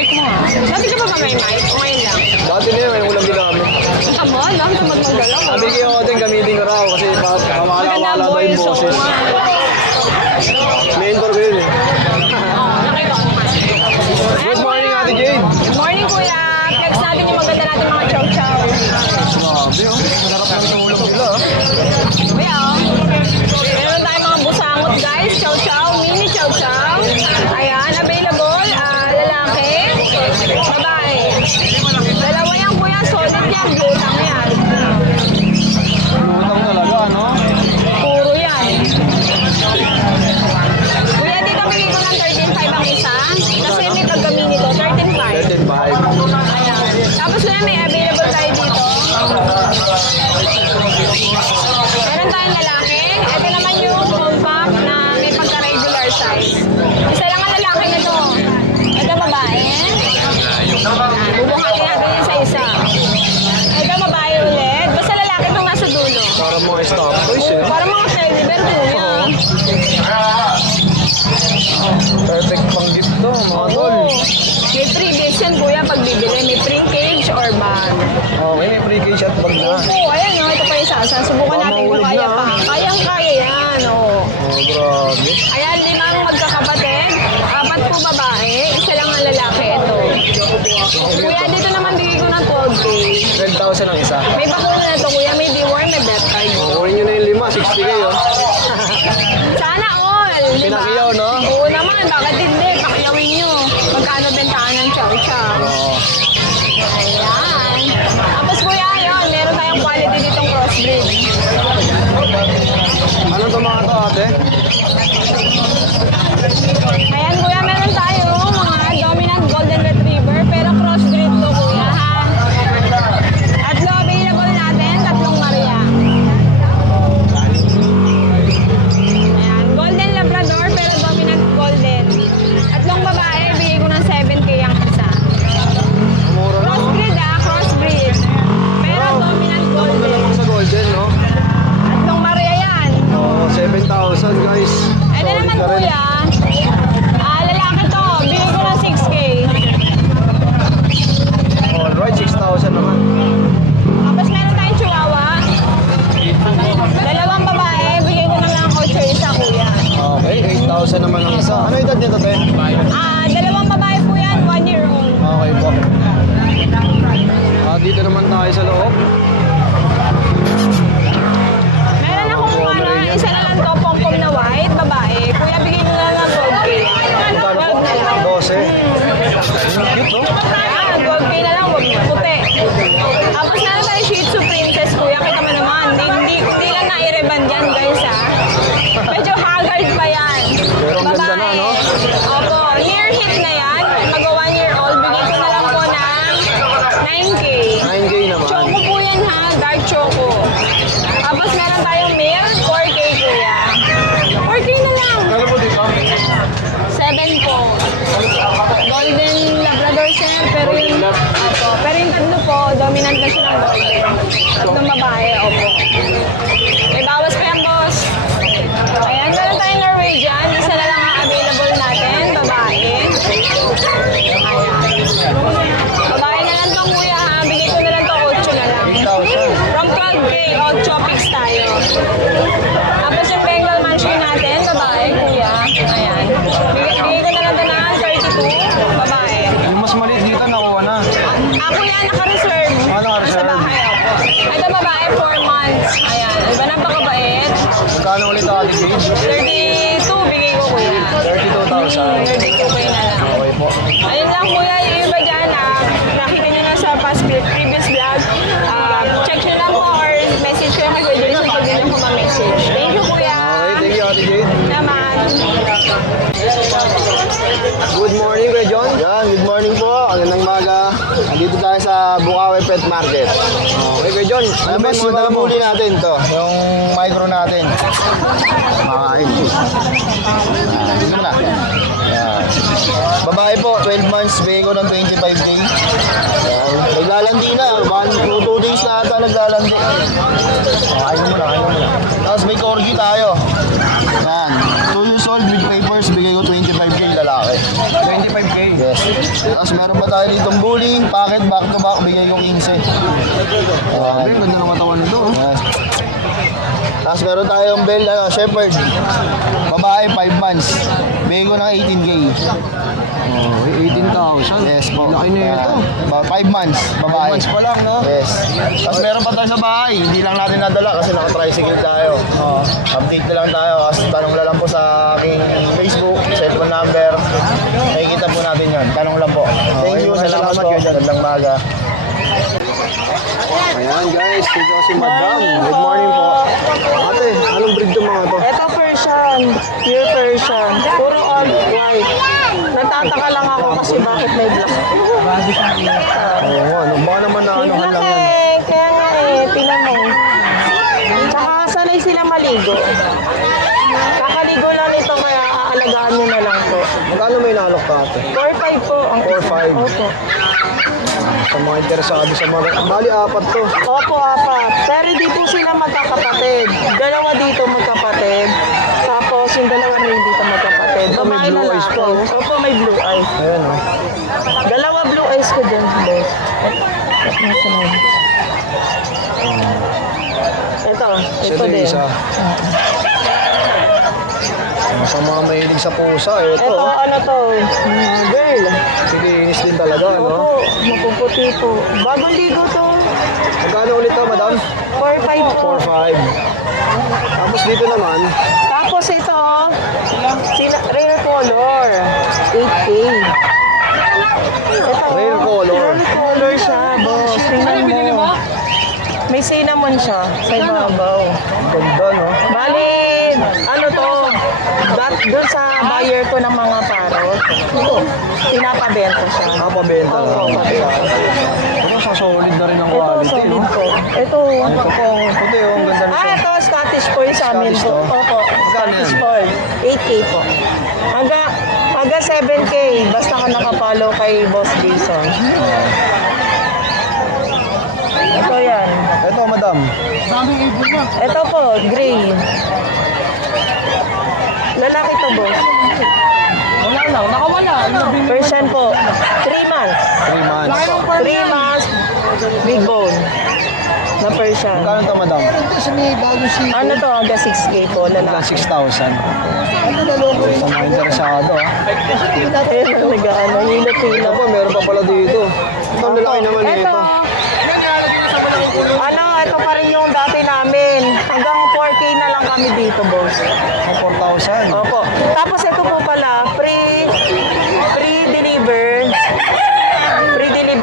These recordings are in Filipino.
mic mo ah. Dati ka ba may mic? O ngayon lang? Dati na yun, ulam din namin. Tama, alam, tamad mong galaw. Sabi ko ako din, gamitin ko raw kasi pamala-wala daw yung boses. Mentor ko yun eh. Good morning, Ate Jade. Good morning, Kuya. Flex natin yung maganda natin mga chow-chow. Grabe oh, masarap na itong ulam nila ah. Kuya, oh. Meron tayong mga busangot, guys. Chow-chow, mini chow-chow. Ayan, available. Lalaki, babae. Dalawa yan, Kuya. Solid yan. Lutang yan. Lutang talaga, ano? Puro yan. Kuya, dito bigay ko ng 13.5 ang isa. Kasi may pagkamini to, 13.5. 13.5. Ayan. Tapos kuya, may available tayo dito. Meron tayong lalaki. Ito naman yung compact na may pagka-regular size. Isa lang ang lalaki nito. Ito babae. Bubuhatin natin yung sa isa. Ito babae ulit. Basta lalaki itong nasa dulo. Para mga stock toys eh. Para mga teddy bear kuya. Perfect pang gift to, mga tol. Oo. May freebies yan kuya pag bibili. May free cage or bag. Okay, may pre-cage at bag na. Oo, ayan o. Ito pa yung isa. Subukan Baka natin kung mahulog kaya na, pa. Kayang-kaya yan, oo. Oh, grabe. Ayan, 5 magkakapatid. 4 po babae. Isa lang ang lalaki. Ito. Kuya, dito naman bigay ko ng 12K. 12,000 ang isa. May bakuna na ito, kuya. May deworm, may bet card. Kunin nyo na yung 5, 60 kayo. Sana all, di ba? Pinakiyaw, no? Oo naman, bakit hindi? Pakiyawin nyo. Magkano bentahan ng chow-chow? Oo. Ayan. Tapos kuya, yun, meron tayong quality ditong crossbreed. Ano to mga to, ate? Ayan kuya, meron tayo mga dominant golden retriever, pero crossbreed to kuya, ha? Tatlo available natin, 3 Maria. Ayan, golden labrador, pero dominant golden. 3 babae, bigay ko ng 7K ang isa. Mura na. Crossbreed crossbreed. Pero dominant Ano golden. lang sa golden, no? 3 Maria yan. Oo, 7,000 guys. Ito Solid naman ka rin. kuya, lalaki to, bigay ko ng 6K. Alright, 6,000 naman. Tapos meron tayong chihuahua. 2 babae, bigay ko na lang 8 isa kuya. Okay, 8,000 naman ang isa. Ano edad nito, te? 2 babae po yan, 1 year old. Okay po. Dito naman tayo sa loob. Meron akong isa na lang to, pom-pom na white, babae. Kuya, bigay ko na lang 12K. 12 na lang. 12. Cute, no? Ayan, 12K na lang, wag puti. Tapos meron tayo Shih Tzu Princess, kuya. Kita mo naman, hindi lang naireban dyan, guys, ha. Medyo haggard pa yan. Pero ang ganda na, no? Opo, near hit na yan. Mag 1 year old, bigay ko na lang po ng 9K. 9K naman. Choco po yan, ha. Dark choco. Tapos meron tayong male, 4K, kuya. 4K na lang. Kala po dito? 7 po. Golden Labrador sir, pero yung tatlo po, dominant na siya ng golden. Tatlong babae, opo. May bawas pa yan, boss. Ayan, meron tayong Norwegian. Isa na lang ang available natin, babae. Ayan. Babae na lang tong kuya, ha. Bigay ko na lang to 8 na lang. 8,000. From 12K, 8 picks tayo. Tapos yung Bengal Mansion natin, babae, kuya. Ayan. Bigay ko na lang to ng 32, babae. Yung mas maliit dito, nakuha na. Ako yan, naka-reserve. Naka-reserve. Sa bahay ako. Ito babae, 4 months. Ayan. Iba napakabait. Magkano ulit ang ating page? 32, bigay ko kuya. 32,000. 32K na lang. Okay po. Ayun lang kuya, yung iba dyan nakita nyo na sa previous vlog. Check nyo lang po or message ko yung kay Kuya Jason pag yun yung message. Thank you kuya. Okay, thank you, Ate Jade. Naman. Good morning, Kuya John. Yan, good morning po. Magandang maga. Nandito tayo sa Bukawi Pet Market. Okay, Kuya John. Ano ba yung mga muli natin to? Yung micro natin. Makain. Dito na. Yan. Babae po, 12 months, bigay ko ng 25K. Yan. Naglalandi na. 2 days na ata naglalandi. Kain mo na, kain mo na. Tapos may corgi tayo. Yan. 2 years old with papers, bigay ko 25K lalaki. 25K. Yes. Tapos meron pa tayo ditong bully, packet, back to back, bigay ko 15. Grabe, ang ganda ng katawan nito. Ayan. Tapos meron tayong bell, shepherd. Babae, 5 months. Bigay ko ng 18K. Oh, 18,000. Yes po. Laki na ito. 5 months, 5 babae. months pa lang, no? Yes. Tapos meron pa tayo sa bahay. Hindi lang natin nadala kasi naka-tricycle tayo. Update na lang tayo. Kasi tanong lang po sa aking Facebook, cellphone number. Nakikita po natin yan. Tanong lang po. Thank you. Salamat po. Gandang maga. Ayan guys, ito si Madam. Good morning po. Ate, anong breed ng mga to? Ito Persian, pure Persian. Puro all white. Natataka lang ako kasi bakit may black. Oo, ano ba naman na May anuhan black lang yan? eh, kaya nga eh, tingnan mo. Tsaka sanay sila maligo. Kakaligo lang ito kaya aalagaan nyo na lang po. Magkano may nalok ka ate? 4-5 po. Ang 4-5. Opo. Sa mga interesado sa mga... Bali, 4 to. Opo, apat. Pero di po sila magkakapatid. Dalawa dito magkapatid. Tapos yung dalawa rin dito magkapatid. Ito, may Babae blue eyes lalaki. pa, oh. Opo, may blue eyes. Ayan, oh. Dalawa blue eyes ko dyan, boss. Ito, ito Ito yung din. isa. Sa mga mahilig sa pusa, ito. Ito, ano to? Girl. Pilinis din talaga, no? Opo, mapuputi po. Bagong ligo to. Magkano ulit to, madam? 4-5 po. 4-5. Tapos dito naman, Tapos ito, rare color. 8K. Ito, Rare color. Rare color siya, boss. Tingnan mo. May cinnamon siya sa ibabaw. ganda, no? Bali, ano to, doon sa buyer ko ng mga parot, pinapabenta siya. Napabenta Oo, lang. pabenta. Ito, sa solid na rin ang Ito, quality, solid no? po. Ito, Ito pong puti, oh, ang ganda nito. ito, Scottish Fold sa amin Scottish po. to? Opo, Scottish Fold. 8K po. Hangga 7K, basta ka nakapollow kay Boss Jason. Ito yan. Ito, madam. Ito po, gray. Lalaki to, boss. Wala lang, nakawala. Persian po. 3 months. 3 months. 3 months, big bone. Na Persian. Magkano to, madam? Ano to, hanggang 6K po, Hanggang lalaki. 6,000. Sa mga interesado, ah. Ayun, nag-ano, hilot-hilot. Ito po, meron pa pala dito. Ito, ang lalaki naman Ito, nito. ito pa rin yung dati namin. Hanggang 4K na lang kami dito, boss. Ang 4,000. Opo. Tapos ito po pala, pre-deliver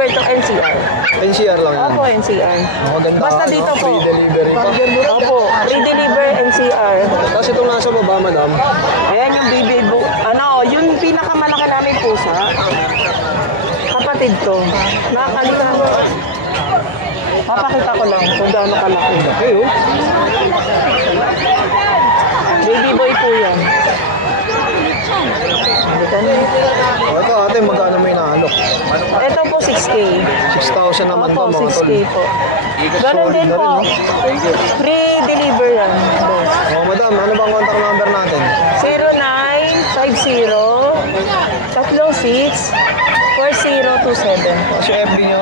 to NCR. NCR lang yan. Opo, NCR. Maganda, Basta no? dito po. Free delivery pa. Opo, pre-deliver NCR. Tapos itong nasa baba, madam. Ayan yung baby book. Ano, yung pinakamalaki namin pusa. Kapatid to. Nakakalita. Papakita ko lang kung gaano kalaki. Okay, oh. Baby boy po yan. Halika na. Ito, ate, magkano may naalok? Ito po 6K. 6,000 naman to, Opo, mga tol. 6K po. Ganon din po. Free deliver yan. boss. Oh, madam, ano bang contact number natin? 0950-36-4027 po. Kasi FB nyo.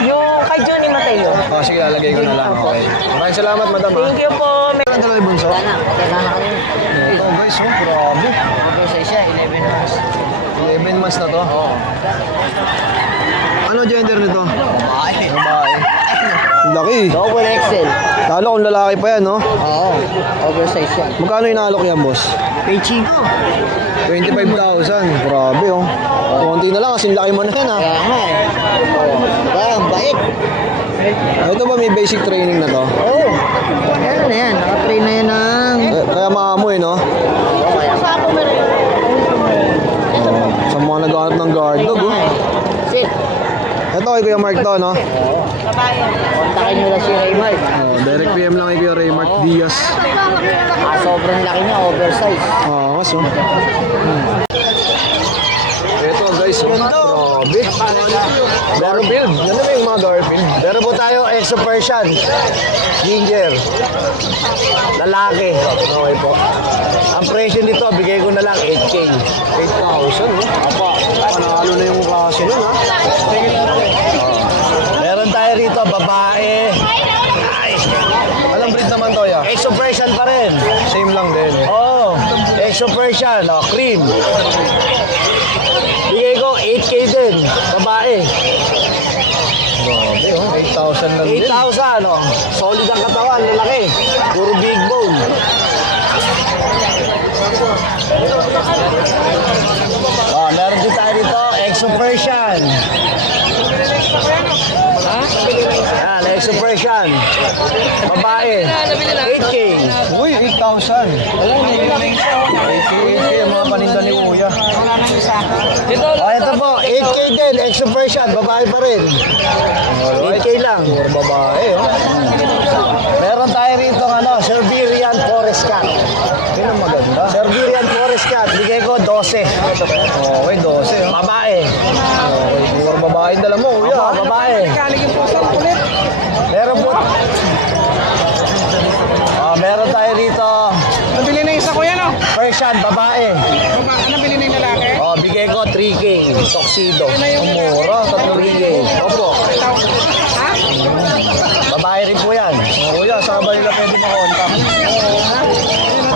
Yung kay Johnny Mateo. Oh, sige, lalagay ko na lang. Opo. Okay. Maraming salamat, madam, ha? Thank you po. Ano talaga bunso? Ito, guys, oh, grabe. 11 months na to. Ano gender nito? Babae. Laki. Double XL. Lalo kung lalaki pa yan, no? Oo, oversize yan. Magkano inaalok yan, boss? Peachy. 25,000. Grabe, oh. Konti na lang, kasing laki mo na yan, ha? Kaya nga eh. Ang bait. Ito ba may basic training na to? Oo. Yan na yan. Nakatrain na yan ng... Kaya maamoy, no? Sa mga naghahanap ng guard dog, oh. Sit. Ito kay Kuya Mark to, no? Kontakin nyo lang si Raymond. Oh, direct PM lang kay Kuya Raymart Diaz. Sobrang laki niya, oversize. Oh, mas, oh. Ito, guys, grabe. Garfield. Yan na ba yung mga Garfield? Meron po tayo Exo Persian. Ginger. Lalaki. Okay po. Ang presyo nito, bigay ko na lang 8K. 8,000, no? Apo. Panalo na yung klase nun, ha? Meron tayo rito, babae. Anong breed naman to, ya? Exopression pa rin. Same lang din. Oo, Exopression, cream. Bigay ko 8K din, babae. Grabe, oh. 8,000 lang din. 8,000, oh. Solid ang katawan, lalaki. Puro big bone. Oh, meron din tayo dito, Exopression. Yan, Exopression. Babae. 8K. Uy, 8,000. 8K ang mga paninda ni Kuya. Oh, ito po, 8K din, Exopression. Babae pa rin. 8K lang. Puro babae, oh. Meron tayo rito, Siberian Forest Cat. Yun ang maganda. Siberian Forest Cat, bigay ko 12. Okay, 12, oh. Babae. Okay, puro babae dala mo, Kuya. Opo, babae. Meron po. Meron tayo rito. Nabili na isa kuya, no? Persian, babae. Nabili na yung lalaki? Oh, bigay ko 3K. Tuxedo. Ang mura, 3K. Opo. Ha? Babae rin po yan. Oh, Kuya, saan ba nila pwede makontak?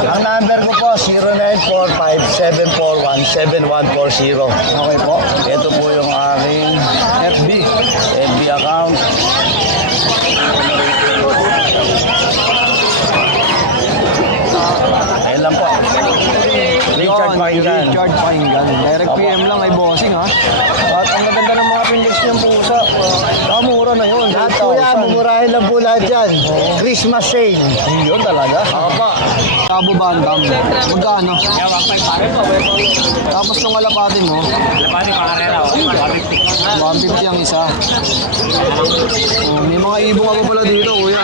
Ang number ko po, 0945-741-7140. Okay po. Ito po yung aking FB. FB account. Ayun lang po. Richard Paingan. Richard Paingan. Direct PM lang ay bossing, ha? At ang maganda ng mga pinlis niyang pusa. Mura na yun. Lahat po yan, 8,000. mumurahin lang po lahat yan. Christmas sale. Yun talaga. Opo. Cabo Bandam. Magkano? Tapos nung alapatin mo? Lapati pakarera, 150 ang isa. Oh, may mga ibong ako pala dito, kuya.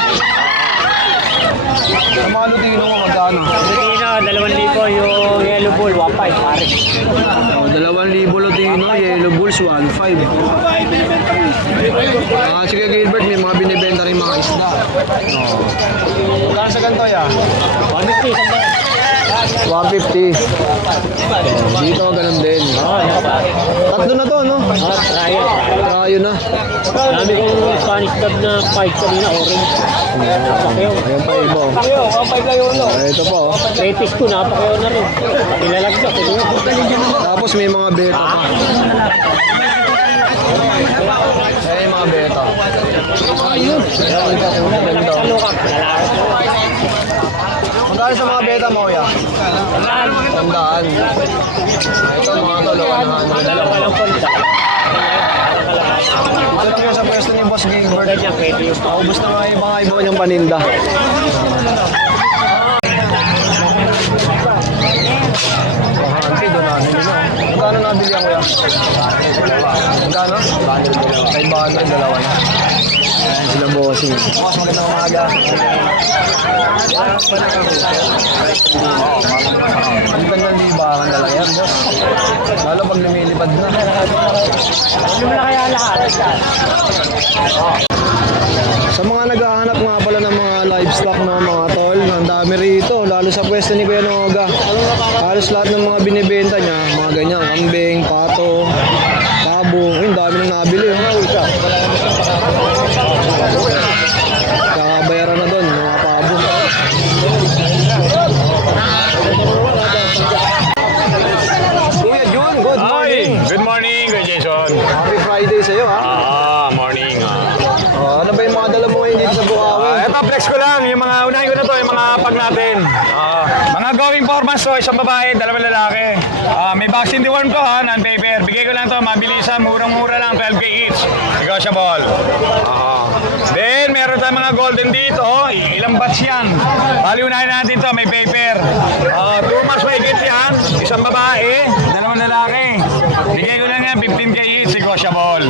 Sa mga Lutino mo, magkano? Lutino, 2,000 yung yellow bull, 1,500 pare. Oh, 2,000 Lutino, Yellow Bulls, 1,500. Sige Gilbert, may mga binibenta rin mga isda. Oh. Magkano sa ganito, ya? 150, sandali. 150. Dito, ganun din. Tatlo na to, no? Trial. Ayun na. Dami kong Spanish dub na 5 kanina, orange. Napakayo. Ayan pa iba. oh. Napakayo, 1,500 kayo, no? Ito po. oh. Retis ko, napakayo na rin. Ilalagdak, ito nga. Tapos may mga beta pa. Ayan yung mga beta. Ayun. Ganda. Sa lukap, lalaki. Magkano sa mga beta mo, ya? Tandaan. Ito mga dalawa na Dalawa lang po nito. Malat ka sa pwesto ni Boss Gilbert. Ganyan, pwede yung Paubos na nga yung mga iba niyang paninda. Auntie, doon na. Magkano nabili ang kuya? Magkano? 500, dalawa na. Ayan sila bossing. Boss, magandang umaga. Ang gandang libangan talaga yan, boss. Lalo pag lumilipad na. Ano na kaya lahat? Sa mga naghahanap nga pala ng mga livestock no, mga tol, ang dami rito, lalo sa pwesto ni Kuya Noga. Halos lahat ng mga binibenta niya, mga ganyan, kambing, pato, tabo, ayun, dami nang nabili. Oh. Kakabayaran na doon, mga pabo. Kuya Jun, good morning. Good morning, Kuya Jason. Happy Friday sa'yo, ha? Morning. Ano ba yung mga dala mo ngayon dito sa Bukawi? Ito, flex ko lang. Yung mga, unahin ko na to, yung mga pag natin. Mga going formats to, isang babae, dalawang lalaki. May vaccine deworm to ha, non-paper. Bigay ko lang to, mabilisan, murang-mura lang, 12K each. Negotiable. Then, meron tayong mga golden dito. Ilang batch yan. Bali, unahin natin to, may paper. 2 months mahigit yan. Isang babae, dalawang lalaki. Bigay ko lang yan, 15K each, negotiable.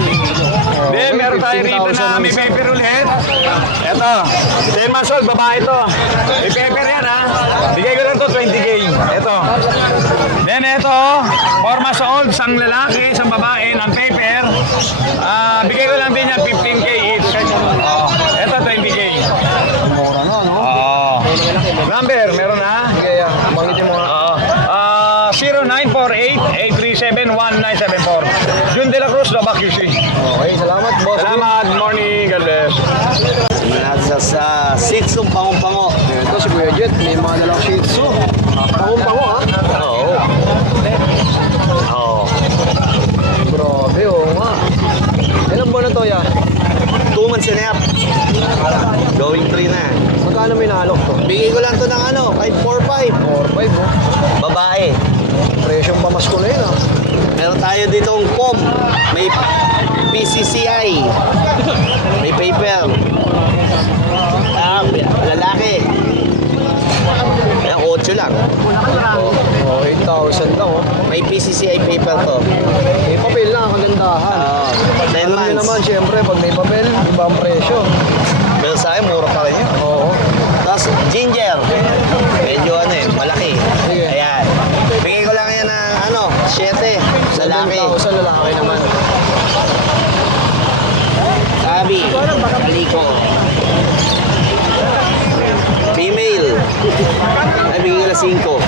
Then, meron tayo rito na may paper ulit. Ito, 10 months old, babae to. May paper yan ha. Bigay ko lang to, 20K. Ito. Then, ito, 4 months old, isang lalaki, isang babae, non-paper. Bigay ko lang din yan, 15K each. Ito, 20K. Mura na, no? Number, meron na. Kaya, bangitin mo nga. 0948-837-1974. Joshua. Okay, salamat, boss. Salamat, morning, God bless. Sa Shih Tzu pangong-pango. Ito si Kuya Jet, may mga dalang Shih Tzu. Pangong-pango, ha? Oo. Oo. Grabe, oo nga. Ilang buwan na to, ya? 2 months and a half. Going 3 na. Magkano may nalok to? Bigay ko lang to ng ano, 545. 4-5, oh. Babae. Presyong pamasko na yun, ah. Meron tayo dito ang POM. May PCCI. May paper. Lalaki. Ayan, 8 lang. Oh, 8,000 lang, oh. May PCCI paper to. May papel lang, ang kagandahan. 10 Alam niyo months. naman, syempre, pag may papel, iba ang presyo. Pero sa akin, mura pa rin yun. Oo. Tapos, ginger. Medyo ano eh, malaki. Sige. Ayan. Bigay ko lang yan ng ano, 7. Lalaki. 7,000 lalaki naman. Sabi. Kaliko. Female. Ay, bigay ko lang 5.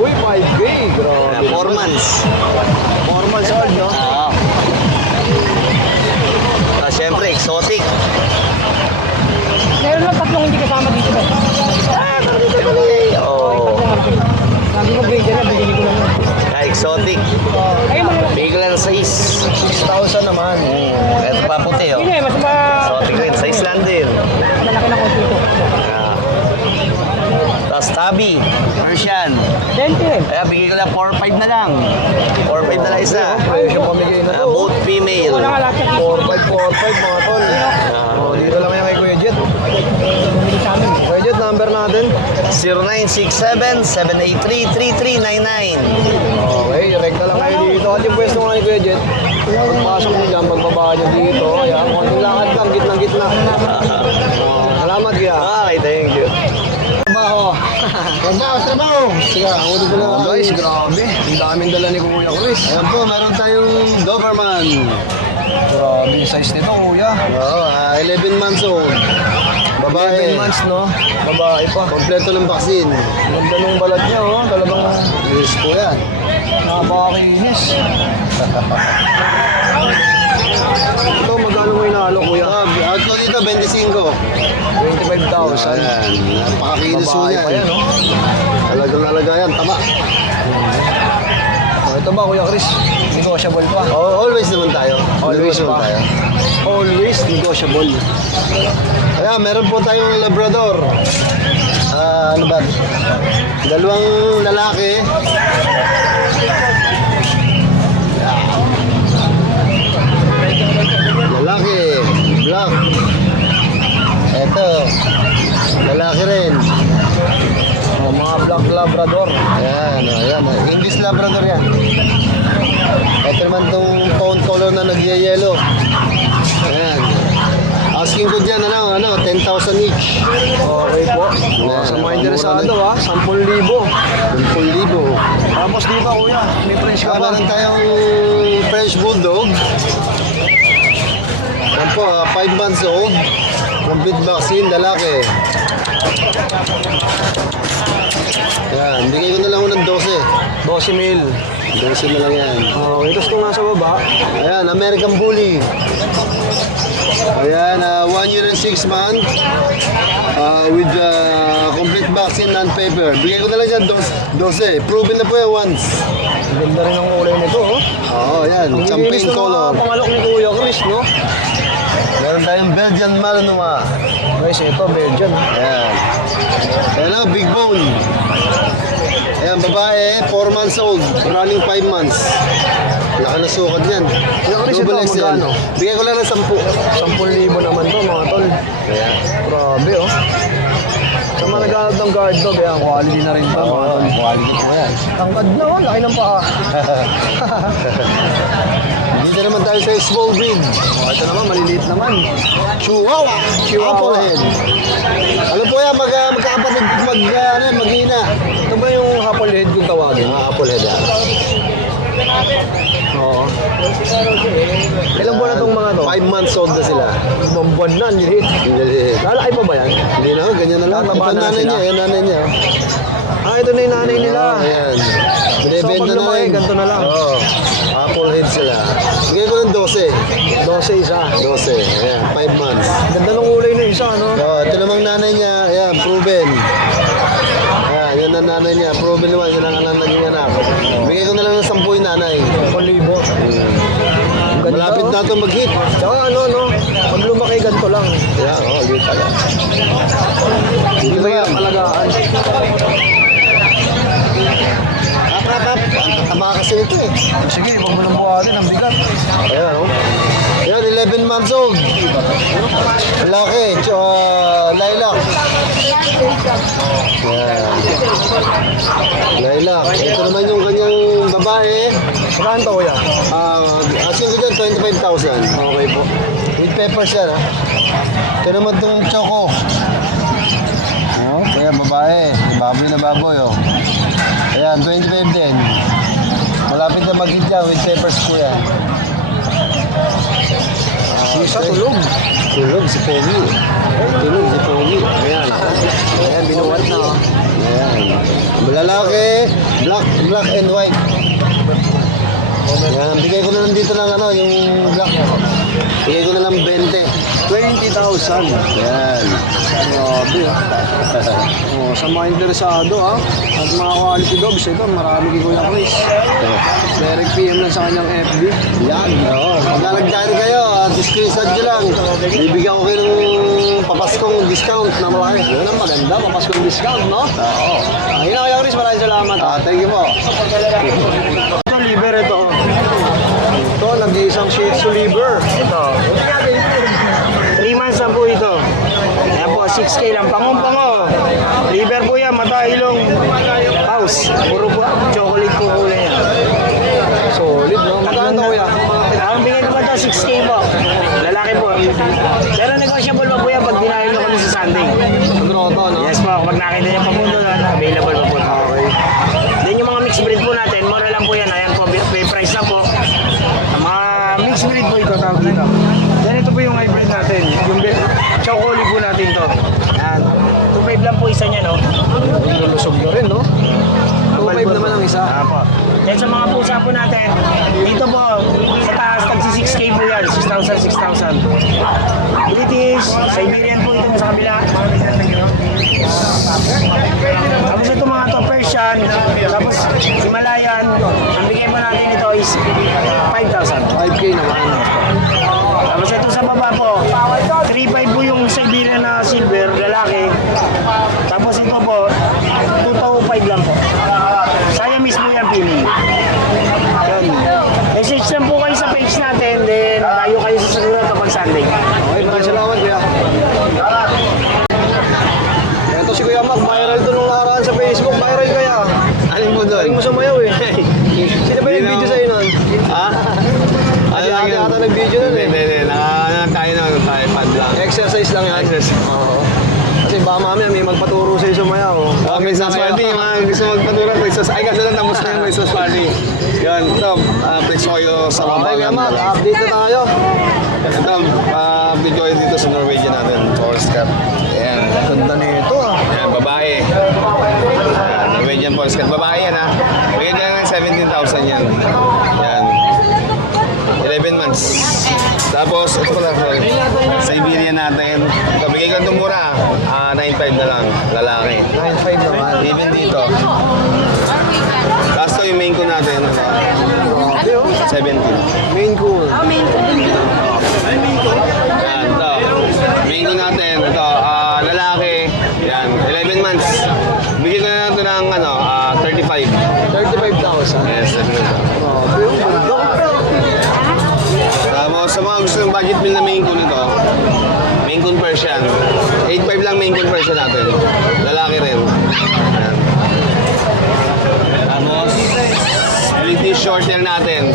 Uy, 5K. Grabe. 4 months. 4 months old, no? Oo. Siyempre, exotic. Meron lang tatlong hindi kasama dito ba? Oh. Sabi ko bigyan na, bigyan ko lang. Exotic. Ayun mga Bigay ko lang 6. 6,000 naman. Ito pa puti, oh. Hindi, mas Exotic rin. 6 lang din. malaki na konti ito. Ah. Tapos tabi. Persian. 20 rin. Kaya bigay ko lang 4-5 na lang. 4-5 na lang isa. Presyo pamigay na to. Both female. Wala nga lahat yan. 4-5, mga tol. Oh, dito lang yan kay Kuya Jet. Kuya Jet, number natin. 0967-783-3399. Okay, rekta lang kayo dito. At yung pwesto nga ni Kuya Jet, pagpasok nyo dyan, pagbaba nyo dito. Ayan, konting lakad lang, gitna-gitna. Salamat, Kuya. Okay, thank you. Trabaho. Trabaho! Sige, ako dito lang. Guys, grabe. Ang daming dala ni Kuya Chris. Ayan po, meron tayong Doberman. Grabe yung size nito, Kuya. Oo, 11 months old. Babae. 11 months, no? Babae pa. Kompleto ng vaccine. Ganda nung balat niya, oh. Talagang Yes po yan. napakakinis. Ito, magkano mo inalo, Kuya? Out ko dito, 25. 25,000. Ayan, napakakinis po Babae yan. pa yan, no? Talagang alaga yan, tama. Oh, ito ba, Kuya Chris? Negotiable pa. Oh, always naman tayo. Always Negotiable pa. tayo. Always negotiable. Kaya meron po tayong Labrador. Ano ba? 2 lalaki. Lalaki, black. Eto, lalaki rin. Oh, mga black labrador. Ayan, ayan. English Labrador yan. Ito naman itong tone color na nagyayelo. Ayan. Asking ko dyan, 10,000 each. Okay po. Sa mga interesado, ha? 10,000. 10,000. Tapos dito, Kuya, may French ka ba? Meron tayong French Bulldog. Yan po, 5 months old. Complete vaccine, lalaki. Yan, bigay ko na lang ng 12. 12 mil. 12 na lang yan. Okay, tapos kung nasa baba, Ayan, American Bully. Ayan, 1 year and 6 months. With complete vaccine and paper. Bigay ko na lang yan 12. Proven na po yan once. ganda rin ang kulay nito, oh. Oo, ayan. Ang Champagne linis ng mga color. pangalok ni Kuya Chris, no? Meron tayong Belgian Malinois. Guys, ito, Belgian. Ayan. Ayan na, big bone. Ayan, babae, 4 months old. Running 5 months. Laki na sukat yan. Yung Chris, ito, magkano? Bigay ko lang ng 10. 10,000 naman to, mga tol. Ayan. Grabe, oh. Sa mga naghanap ng guard dog, ayan, quality na rin to, mga tol. Quality po yan. Tangkad na, oh. Laki ng paa. Dito naman tayo sa small breed. Oh, ito naman, maliliit naman. Chihuahua. Chihuahua. Applehead. Ano po yan, magkakapatid, maghina. Ito ba yung Applehead kung tawagin? Mga Applehead yan. Oo. Ilang buwan na itong mga to? 5 months old na sila. 5 buwan na, liit. Lalaki pa ba yan? Hindi na, ganyan na lang. Tataba Ito na nanay sila. niya, yung nanay niya. Ah, ito na yung nanay nila. Ayan. So, Binibenta pag na lumaki, rin. ganito na lang. Oo. Apo Full head sila. Bigay ko ng 12. 12 isa. 12. Ayan, 5 months. Ganda ng kulay na isa, no? So, ito namang nanay niya. Ayan, proven. Ayan, yan ang nanay niya. Proven naman. Yan ang naging anak. Bigay ko na lang ng 10 yung nanay. 1,000. Ganda, Malapit oh. na ito mag-hit. Tsaka ano, no? Pag lumaki, ganito lang. Ayan, hit pala. Hindi ba yung alagaan? Hap. Ang tama kasi ito eh. Sige, huwag mo nang buhatin. Ang bigat. Ayan, oh. Ayan, 11 months old. Laki. Lilac. Ayan. Lilac. Ito naman yung kanyang babae. Saan to, kuya? Asin ko dyan, 25,000. Okay po. With peppers yan, ha? Ito naman itong choco. Oh, kaya babae. Baboy na baboy, oh. Ayan, 25 din. Malapit na mag-hit yan with peppers ko yan. Isa, tulog. Tulog si Penny. Tulog si Penny. Ayan. Ayan, binuwat na, oh. Ayan. Lalaki, black and white. Ayan, bigay ko na lang dito ng ano, yung black. Bigay ko na lang 20. 20,000. Ayan. Grabe, ah. Oh, sa mga interesado, ah. At mga quality dogs, ito, marami kay Kuya Chris. Direct PM lang sa kanyang FB. Yan, oo. Pag nagkari kayo, screenshot nyo lang. Bibigyan ko kayo ng papaskong discount na malaki. Yun ang maganda, papaskong discount, no? Oo. Ayun na, Kuya Chris, maraming salamat. Thank you po. Ito, liver ito. Ito, nag-iisang Shih Tzu liver. Ito. 3 months na po ito. Ayan po, 6K lang. Pangong-pango. Liver po yan, mata, ilong, house. Puro po, chocolate po kulay yan. Solid, no? Magkano to, kuya? Ang bigay ko ba ito, 6K po. Lalaki po. Pero negotiable pa po yan pag dinahin nyo kami sa Sunday. Grotto, no? Yes po, pag nakita niyo pa po doon, available pa po. Okay. Then yung mga mixed breed po natin, mura lang po yan. Ayan po, may price na po. Ang mga mixed breed po ito, tawag dito. Then ito po yung hybrid natin. Yung chocolate po natin to. Ayan. 2.5 lang po isa niya, no? Lulusog na rin, no? 2.5 naman ang isa. Apo. Then sa mga pusa po natin, dito po, sa taas, tagsi 6K po yan, 6,000, 6,000. British, Siberian po ito sa kabila. Tapos ito mga to, Persian, tapos Himalayan, ang bigay mo natin ito is 5,000. 5K naman. Tapos ito sa baba po, 3.5 po yung Siberian na silver, lalaki. Tapos ito po, 2,500 lang po. Siamese po yan, female. Yun. Message lang po kayo sa page natin, then tayo kayo sa salunan kapag Sunday. Okay, maraming salamat, kuya. Ito si Kuya Mac, viral to nung nakaraan sa Facebook. Viral kaya. Alin mo Galing mo doon? sumayaw eh. Sino ba yung Hindi video na- sa'yo nun? Ha? Ate ata nag-video nun eh. Hindi. Tayo na, tripod lang. Exercise lang yan. Exercise. Oo. Kasi baka mamaya may magpaturo sa'yo sumayaw. May Christmas party, yung mga gusto magpatulong Christmas. Ay, kasi lang tapos na yung Christmas party. Yan, ito, flex ko kayo sa Okay, mga Kuya Mac, update na tayo. Ito, update ko kayo dito sa Norwegian natin, Forest Cup. Ayan. Ganda nito ah. Ayan, babae. Ayan, Norwegian Forest Cup. Babae yan ha. Bigyan ka ng 17,000 yan. Ayan. 11 months. Tapos, ito pala, Siberian natin. Ito, bigay ko ito mura. 9.5 na lang, lalaki. 9.5 naman. Even dito. Last ko yung main ko natin. Grabe oh. 17. Main cool. Ayan, ito. Main ko natin. Ito, lalaki. Yan, 11 months. Bigyan ko na ito ng 35. 35,000. Yes, 35. Grabe oh. Ganda. Tapos sa mga gusto ng budget bill na main coon ito, main coon Persian. 8.5 lang main coon Persian natin. Lalaki rin. Ayan. Tapos, British short hair natin.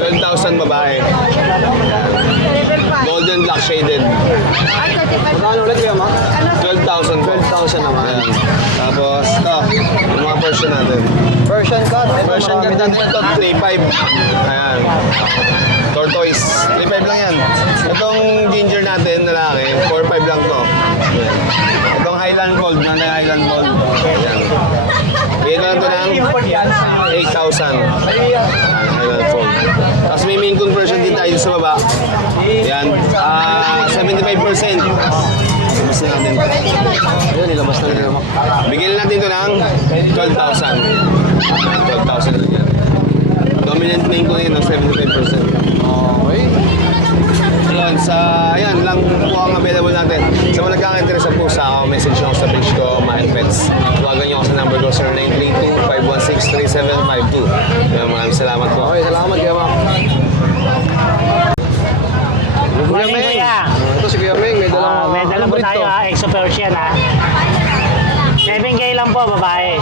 12,000 babae. Ayan. Golden black shaded. Magkano ulit Kuya Mac? 12,000 po. 12,000 naman. Ayan. Tapos, ito, yung mga Persian natin. Persian cut. Ito, Persian marami cat din. natin ito, 3.5. Ayan. Tortoise, 3.5 lang yan. Itong ginger natin, lalaki, 4.5 lang to. Ayan. Itong Highland Gold, Highland Gold. Ayan. Bigyan ko na ito ng 8,000. Ayan, Highland Gold. main conversion din tayo sa baba. Yan, 75%. Ilabas na natin. Ayun, ilabas na nila. Bigyan natin ito ng 12,000. 12,000 lang yan. Dominant main ko yun ng 75%. Okay. Yun, ayan lang po ang available natin. Sa mga nagkaka-interest sa pusa, message nyo ako sa page ko, Mind Pets. Tawagan nyo ako sa number ko, 0932-516-3752. Maraming salamat po. Okay, salamat Kuya Mac. Good Kuya morning, Meng. kuya. Ito si Kuya Meng, may dalang May dala po breed tayo to? Exo Persian 7K lang po, babae.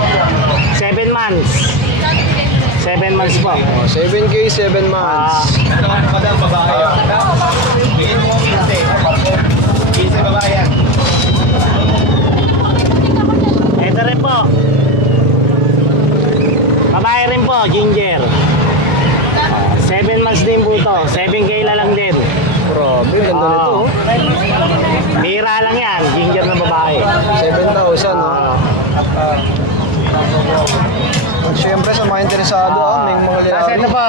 7 months. 7 months po. Oh, 7K, 7 months. Ito ang padang babae. Bigyan mo 15. 15 babae yan. Ito rin po. Babae rin po, ginger. 7 months din po to. 7K na lang din. Grabe, ganda nito. oh. Bira lang yan, ginger na babae. 7,000, no? At syempre sa mga interesado, may mga Tapos lalaki. ito po,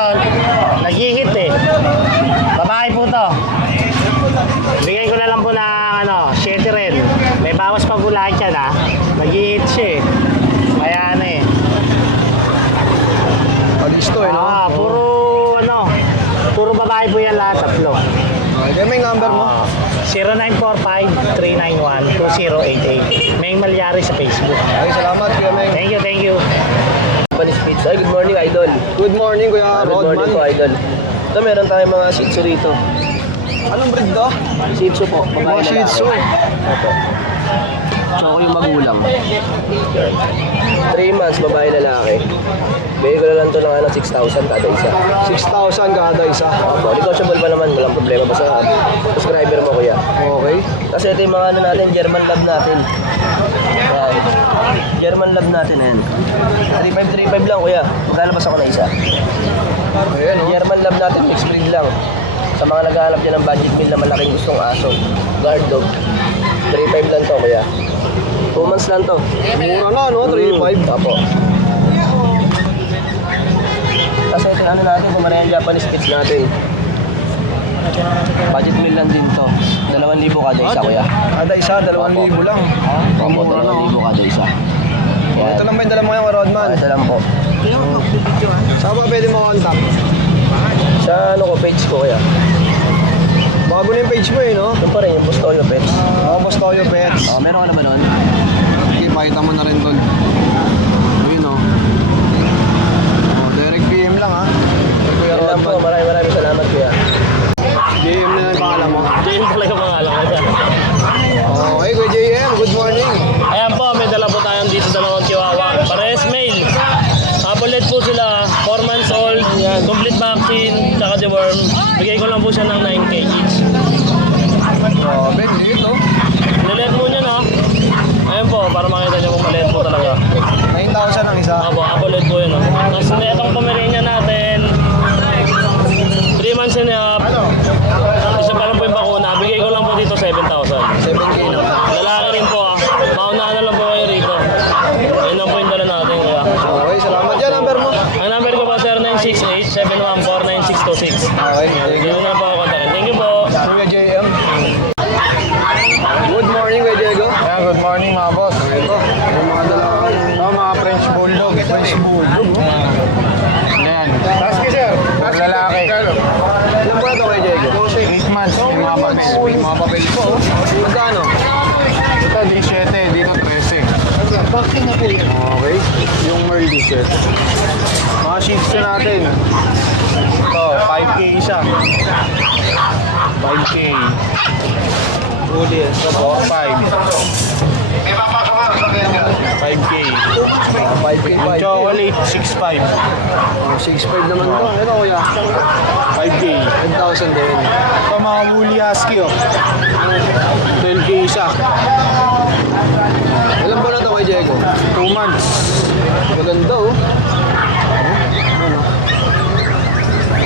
nagingit eh. Babae po to. Bigyan ko na lang po na shitty rin. May bawas pa po lahat yan ha. Nagingit siya eh. Ayan eh. Palisto, eh, no? Puro babae po yan lahat, tatlo. Okay, may number mo? 0945-391-2088. May Malyari sa Facebook. Okay, salamat, Kuya Meng. Thank you, thank you. Japanese Spitz. Ay, good morning, Idol. Good morning, Kuya Good morning po, Rodman. Idol. Ito, meron tayong mga Shih Tzu rito. Anong breed to? Shih Tzu po, Mga babae Shih Tzu. lalaki. Opo. Tsaka yung magulang. 3 months, babae lalaki. Bigay ko na lang ito ng 6,000 kada isa. 6,000 kada isa. Opo, negotiable pa naman, walang problema pa sa subscriber mo, kuya. Okay. Kasi ito yung mga natin, German Lab natin. Yan. German Lab natin, ayan. 3,535 lang, kuya. Maglalabas ako na isa. Ayan, oh. German Lab natin, mixed breed lang. Sa mga naghahanap dyan ng budget meal na malaking gustong aso, guard dog, 3,500 lang to, kuya. 2 months lang to. Mura na, no? 3,500. Apo. Kasi ito yung natin, kumarayan Japanese Spitz natin. Budget meal lang din to. 2,000 kada isa, kuya. Kada isa, 2,000 lang. Opo, Mura na, 2,000 kada isa. Yan. Ito lang ba yung dala mo ngayon, Rodman? Ito lang po. Saan ba pwede mo contact? Sa page ko, kuya. Bago na yung page mo, eh, no? Ito pa rin, yung Postolio Pets. Tapos Toyo Pets. Meron ka na ba nun? Okay, pakita mo na rin doon. Ayun, no? Oh, direct PM lang, ha? Kuya Yan lang po, Rodman. maraming salamat, kuya. JM na yung pangalan mo. Diyan talaga pangalan ko dyan. Okay, Kuya JM, good morning. Ayan po, may dala po tayong dito dalawang chihuahua. Pares male. Apolet po sila, 4 months old, complete vaccine, tsaka deworm. Bigay ko lang po siya ng 9K each. Grabe, dito. Nilet mo niya, no? Ayan po, para makita niyo kung maliit po talaga. 9,000 ang isa. Apo, apolet po yun, no? Tapos itong Pomeranian natin, 3 months and a half. Isa pa lang po yung bakuna. Bigay ko lang po dito 7,000. 7K na. Lalaki rin po, ah. Maunahan na lang po kayo rito. Yan lang po yung dala natin, kaya. Okay, salamat yan. Number mo? Ang number ko po, 0968-714-9626. Okay, thank you. Yun na po ako kontakin. Thank you po. Kuya JM. Good morning, Kuya Diego. Yeah, good morning mga boss. Ito, yung mga dala ko. Ito mga French Bulldog. French Bulldog. Yan. Husky sir. Lalaki. Ilan po ito, Kuya Diego? 8 months. Yung mga papel. May mga papel po. Magkano? Ito 17, dito 13. Okay, yung Merl t-shirt. Mga sheets na natin. Ito, 5K isa. 5K. Uli, 4-5. 5K. 5K, Yung 5K. chocolate, 6.5. 6.5 naman to. Ito, Kuya. 5K. 10,000 din. Ito mga woolly husky, oh. 12K isa. Ilan ba na ito, Kuya Diego? 2 months. Maganda, oh.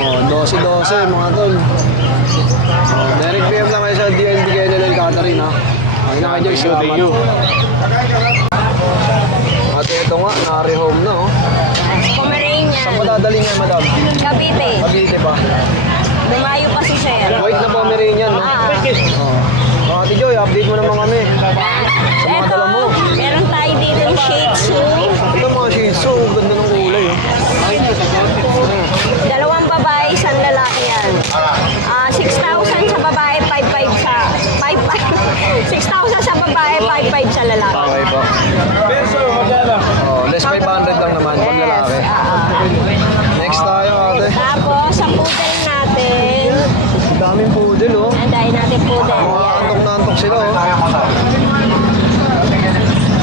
Oh, 12-12 mga tol. Oh, direct PM lang kayo sa DNB Kennel Catering, ha? Ay, na kayo, Thank you. At ito nga, nari-home na, oh. Saan Pomeranian. pa dadalhin nga, madam? Cavite. Cavite pa. Lumayo pa si Sir. White na Pomeranian, no? Ate Joy, update mo naman kami. Eto, dala mo. meron tayo dito ng Shih Tzu. Ito mga Shih Tzu, ganda ng kulay, oh. Dalawang babae, isang lalaki yan. 6,000 sa babae, 5,500 sa... 6,000 sa babae, 5,500 sa lalaki. Okay po. Oh, less 500 lang naman, pag lalaki. Next tayo, ate. Tapos, sa poodle natin, Daming poodle, oh. andahin natin poodle. Mga Yan. antok na antok sila, oh.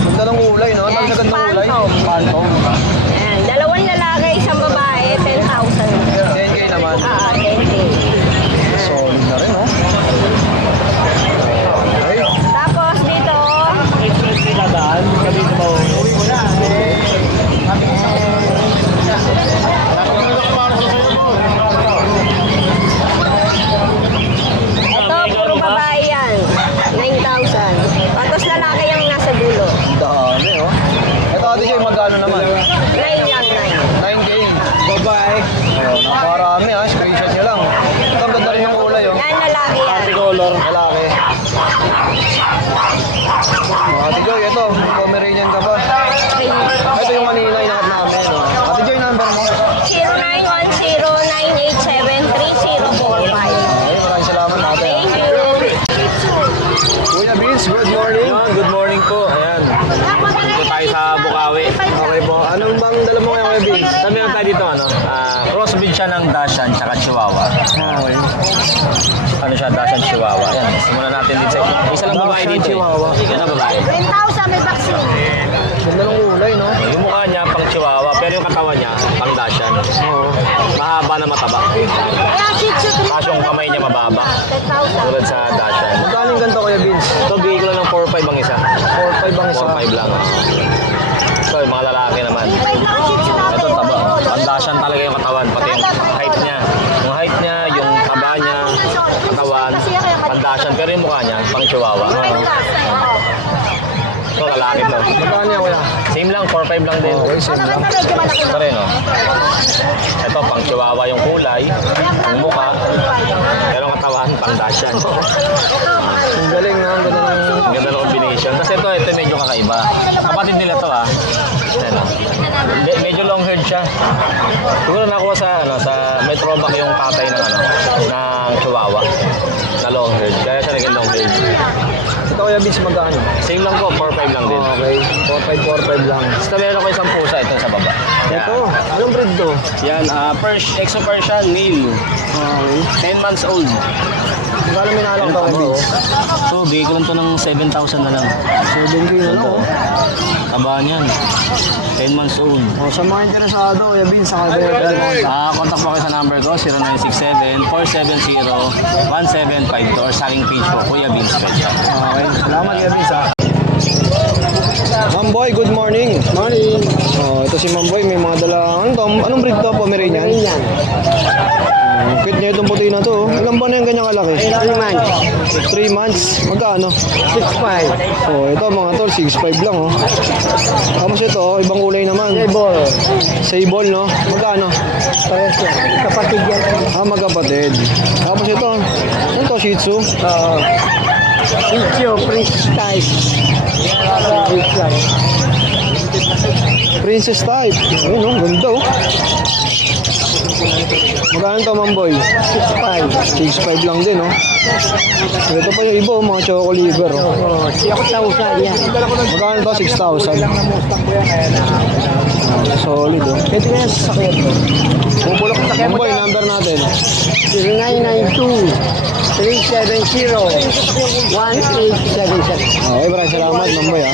Ganda ng kulay, no? Ang Yes, ganda ng kulay. Phantom. Phantom. Ayan, dalawang lalaki, isang babae, 10,000. 10K naman. 10K. Solid na rin, oh. Ay, Tapos dito, ito, puro babae yan. 9,000. Tapos lalaki yung nasa dulo. dami, oh. Ito, ate Joy, magkano naman? 9 lang, 9. 9K. Babae. Ayun, napakarami, ha. Screenshot nyo lang. Ito, ang ganda rin ng kulay, oh. Yan, lalaki yan. Color. Lalaki. Ate Joy, ito. Pomeranian ka pa. Ito yung kanina inahat namin. Oh. Ate Joy, number mo. 0910-987-3045. Ay, maraming salamat ate. Thank you. Kuya Vince, good morning. Good morning po. Ayan. Dito tayo sa Bukawi. Okay po. Anong bang dala mo ngayon, Kuya Vince? Sabi lang tayo dito, crossbreed siya ng Dachshund tsaka Chihuahua. Okay. Ano siya, Dachshund Chihuahua. Ayan, simulan natin dito sa isa lang babae Dachshund dito. Chihuahua. Yan ang babae. 10,000 may vaccine. Ganda ng kulay, no? Yung mukha niya pang Chihuahua, pero yung katawan niya pang Dachshund. Oo. Mahaba na mataba. Kaya Shih Tzu, Tapos yung kamay niya mababa. 10,000. Tulad sa Dachshund. Magkano yung ganito, Kuya Vince? Ito, bigay ko lang ng 4-5 ang isa. 4-5 ang isa. 4-5 lang. So, yung mga lalaki naman. Ito, taba. Ang Dachshund talaga yung katawan, pati yung height niya. Yung height niya, yung taba niya, katawan, pang Dachshund. Pero yung mukha niya, pang Chihuahua. Ito, lalaki to. Magkano yan, Kuya? Same lang, 4-5 lang din. Okay, same lang. Ito rin, no? Ito, pang Chihuahua yung kulay, ang mukha, pero ang katawan, pang Dachshund. Ang galing, no? Ang ganda ng... Ang ganda ng combination. Kasi ito medyo kakaiba. Kapatid nila to, ha. Ayan, oh. Medyo long haired siya. Siguro nakuha sa may throwback yung tatay ng ng Chihuahua na long haired. Kaya siya naging long haired. Ito, Kuya Vince, magkano? Same lang po, 4-5 lang din. Okay. 4-5 lang. Basta meron ko isang pusa, ito sa baba. Yan. Ito, anong breed to? Yan, Exo Persian male. Okay. 10 months old. Magkano minalak to, Kuya Vince? So, bigay ko lang to ng 7,000 na lang. 7K na lang, oh. Taba niyan. 10 months old. O, sa mga interesado, Kuya Vince, sa kabera. Contact po kayo sa number ko, 0967-470-1752 or sa aking page po, Kuya Vince Pet Shop. Okay. Salamat, Kuya Vince, ha. Ma'am Boy, good morning. Morning. Oh, ito si Ma'am Boy, may mga dala. Anong breed to? Pomeranian? Pomeranian. Cute niya itong puti na to. Oh. Ilan ba na yung kanyang kalaki? 3 months. 3 months. Magkano? 6,500. Oh, ito mga tol, 6'5 lang, oh. Tapos ito, ibang kulay naman. Table. Sable, no? Magkano? Parehas yan. Kapatid yan. Magkapatid. Tapos ito, ano to, Shih Tzu? Sitio, Prince type. Princess type. Ayun, oh, ganda, oh. Magkano to, Ma'am Boy? 6'5 lang din, oh. Ito pa yung iba, oh, mga choco liver, oh. Siya ko yan. Magkano to? 6,000. Solid, oh. Pwede na yan sa sakyan mo. Bubulok sa Ma'am Boy, number natin. 0992-370-1877. Okay, maraming salamat, Ma'am Boy, ah.